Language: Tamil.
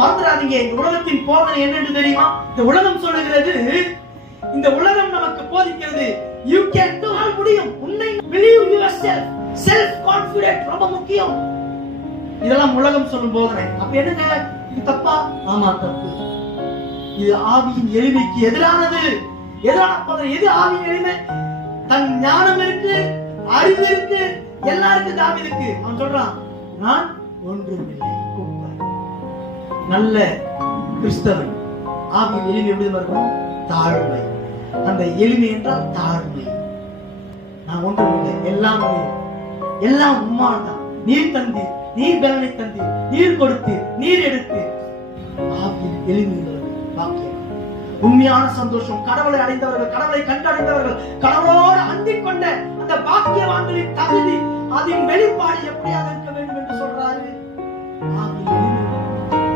மறந்துடாதீங்க, இந்த உலகத்தின் போதனை என்னன்னு தெரியுமா? இந்த உலகம் சொல்லுகிறது, இந்த உலகம் நமக்கு போதிக்கிறது, you can do all முடியும், உன்னை believe yourself, self confident ரொம்ப முக்கியம். இதெல்லாம் உலகம் சொல்லும் போதனை. அப்ப என்னங்க இது தப்பா? ஆமா தப்பு. இது ஆவியின் எளிமைக்கு எதிரானது. எதிரான போதனை. எது ஆவியின் எளிமை? தன் ஞானம் இருக்கு, அறிவு இருக்கு, எல்லாருக்கும் தாவீதுக்கு அவன் சொல்றான், நான் ஒன்றுமில்லை. நல்ல கிறிஸ்தவன் ஆவியின் எளிமை எப்படி இருக்கும்? தாழ்மை. அந்த எளிமை என்றால் தாழ்மை. நான் ஒன்றுமில்லை, எல்லாம் முடியும், எல்லாம் உம்மால் தான். நீர் தந்தீர், நீர் பலனை தந்தீர், நீர் கொடுத்தீர், நீர் எடுத்தீர். ஆவியின் எளிமை வாக்கியம். உண்மையான சந்தோஷம். கடவுளை அடைந்தவர்கள், கடவுளை கண்டடைந்தவர்கள், கடவுளோடு அண்டிக் கொண்ட அந்த பாக்கியவான்களின் தகுதி, அதன் வெளிப்பாடு எப்படியாக